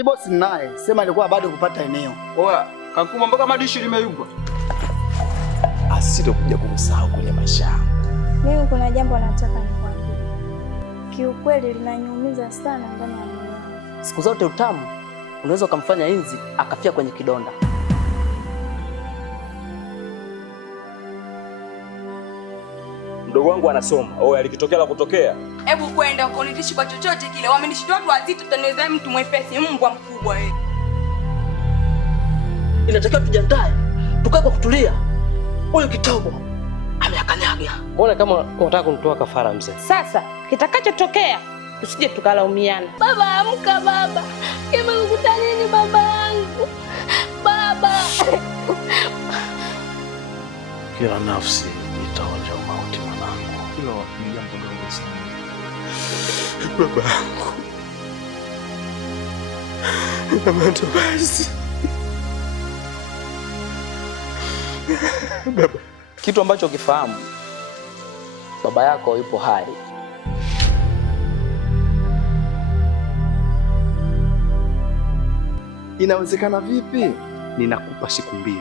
Bosi naye sema alikuwa bado kupata eneo. Oya, Kankuma mpaka madishi limeyumba. Asitokuja kumsahau kwenye maisha yangu. Mimi kuna jambo nataka nikwambie. Kiukweli linaniumiza sana ndani ya moyo wangu. Siku zote utamu unaweza kumfanya inzi akafia kwenye kidonda. Mdogo wangu anasoma. Oya, alikitokea la kutokea. Hebu kwenda ukonitishi kwa chochote kile. Wamenishitoa watu wazito, tutanezea mtu mwepesi, mbwa mkubwa wewe. Inatakiwa tujiandae, tukae kwa kutulia. Huyu kitobo ameakanyaga. Mbona kama unataka kunitoa kafara mzee? Sasa kitakachotokea usije tukalaumiana. Baba amka baba. Kimekukuta nini baba yangu? Baba. Kila nafsi itaonja mauti mwanangu. Hilo ni jambo dogo sana. Baba yangu. Namanto basi. Baba. Kitu ambacho ukifahamu, baba yako yupo hai. Inawezekana vipi? Ninakupa siku 2.